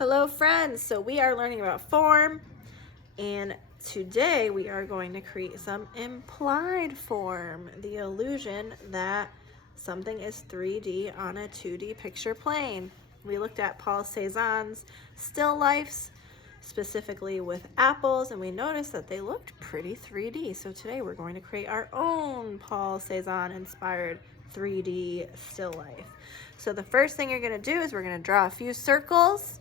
Hello friends, so we are learning about form, and today we are going to create some implied form, the illusion that something is 3D on a 2D picture plane. We looked at Paul Cezanne's still lifes, specifically with apples, and we noticed that they looked pretty 3D. So today we're going to create our own Paul Cezanne inspired 3D still life. So the first thing you're going to do is we're going to draw a few circles,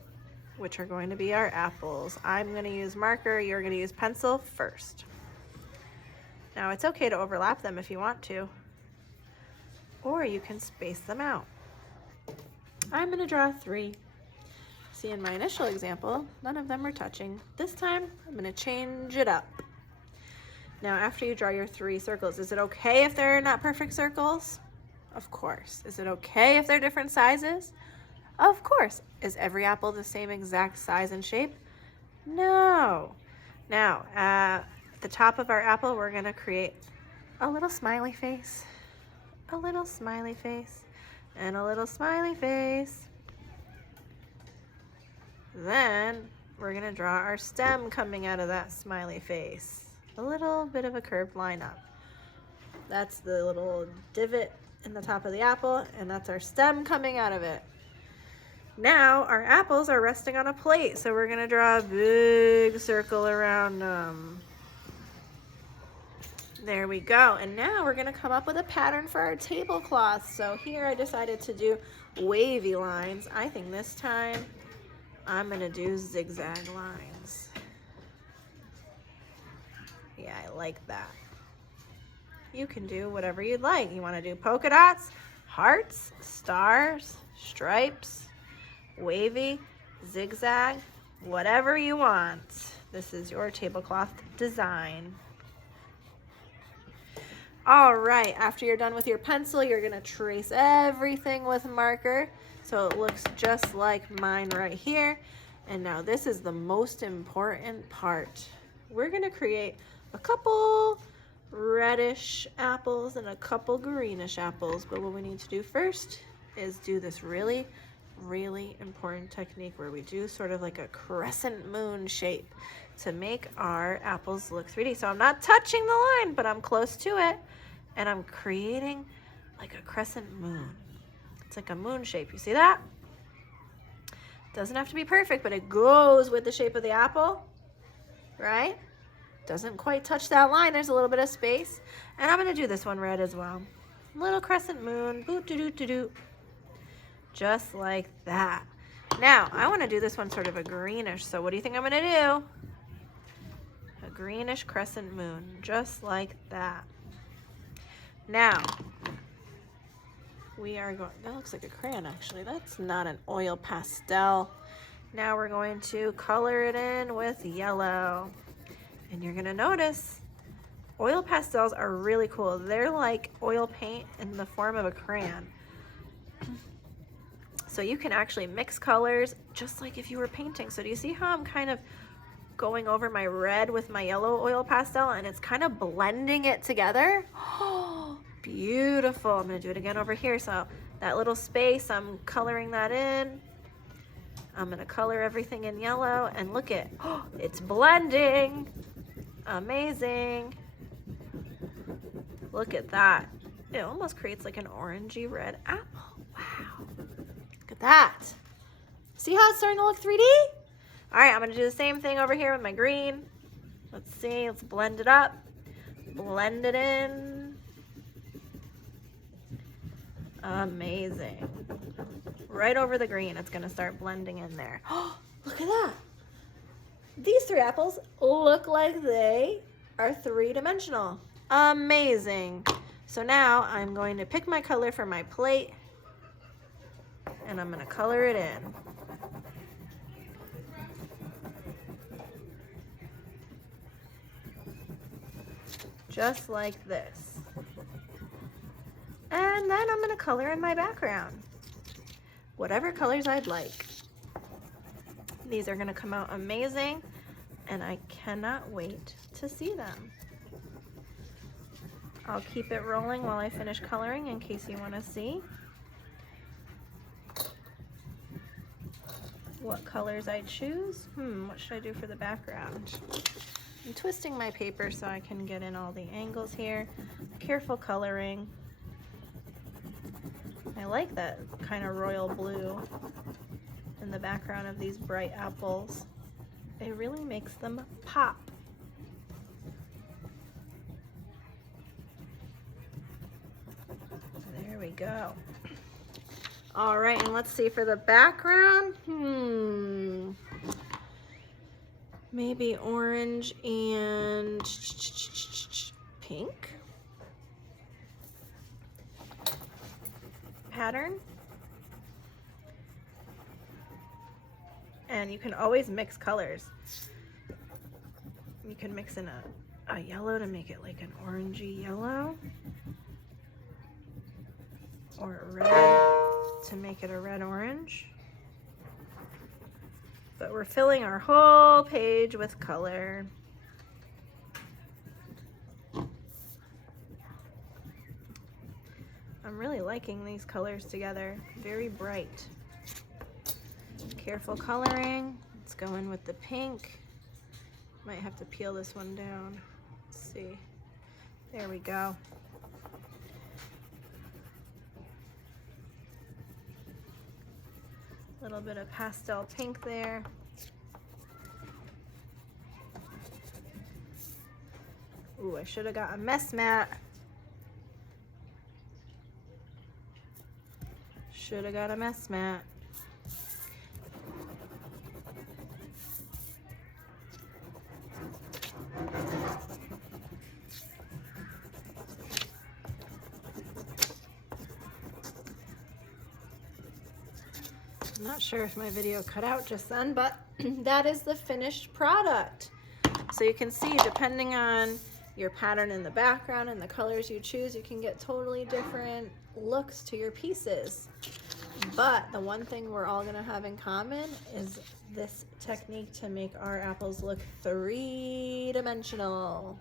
which are going to be our apples. I'm going to use marker, you're going to use pencil first. Now it's okay to overlap them if you want to, or you can space them out. I'm going to draw 3. See, in my initial example, none of them are touching. This time, I'm going to change it up. Now, after you draw your 3 circles, is it okay if they're not perfect circles? Of course. Is it okay if they're different sizes? Of course. Is every apple the same exact size and shape? No. Now, at the top of our apple, we're going to create a little smiley face, a little smiley face, and a little smiley face. Then we're going to draw our stem coming out of that smiley face. A little bit of a curved line up. That's the little divot in the top of the apple, and that's our stem coming out of it. Now our apples are resting on a plate, so we're going to draw a big circle around them. There we go. And now we're going to come up with a pattern for our tablecloth. So here I decided to do wavy lines. I think this time I'm going to do zigzag lines. Yeah, I like that. You can do whatever you'd like. You want to do polka dots, hearts, stars, stripes, wavy, zigzag, whatever you want. This is your tablecloth design. All right, after you're done with your pencil, you're going to trace everything with marker so it looks just like mine right here. And now this is the most important part. We're going to create a couple reddish apples and a couple greenish apples, but what we need to do first is do this really important technique where we do sort of like a crescent moon shape to make our apples look 3D. So I'm not touching the line, but I'm close to it, and I'm creating like a crescent moon. It's like a moon shape. You see that? Doesn't have to be perfect, but it goes with the shape of the apple, right? Doesn't quite touch that line. There's a little bit of space. And I'm going to do this one red as well. Little crescent moon. Boot-doo-doo-doo-doo. Just like that. Now, I want to do this one sort of a greenish. So what do you think I'm going to do? A greenish crescent moon. Just like that. Now, we are going... That looks like a crayon, actually. That's not an oil pastel. Now we're going to color it in with yellow. And you're going to notice oil pastels are really cool. They're like oil paint in the form of a crayon. So you can actually mix colors just like if you were painting. So do you see how I'm kind of going over my red with my yellow oil pastel and it's kind of blending it together? Oh, beautiful. I'm going to do it again over here. So that little space, I'm coloring that in. I'm going to color everything in yellow and look at, oh, it's blending. Amazing. Look at that. It almost creates like an orangey red apple. Wow. Look at that. See how it's starting to look 3D? All right, I'm going to do the same thing over here with my green. Let's see. Let's blend it up. Blend it in. Amazing. Right over the green, it's going to start blending in there. Oh, look at that. These 3 apples look like they are 3-dimensional. Amazing. So now I'm going to pick my color for my plate and I'm going to color it in. Just like this. And then I'm going to color in my background. Whatever colors I'd like. These are going to come out amazing, and I cannot wait to see them. I'll keep it rolling while I finish coloring in case you want to see. what colors I choose. What should I do for the background? I'm twisting my paper so I can get in all the angles here. Careful coloring. I like that kind of royal blue in the background of these bright apples. It really makes them pop. There we go. All right, and let's see for the background. Maybe orange and pink pattern. And you can always mix colors. You can mix in a yellow to make it like an orangey yellow, or a red to make it a red orange. But we're filling our whole page with color. I'm really liking these colors together. Very bright. Careful coloring. Let's go in with the pink. Might have to peel this one down. Let's see. There we go. A little bit of pastel pink there. Ooh, I should have got a mess mat. Should have got a mess mat. I'm not sure if my video cut out just then, but that is the finished product. So you can see, depending on your pattern in the background and the colors you choose, you can get totally different looks to your pieces. But the one thing we're all gonna have in common is this technique to make our apples look three-dimensional.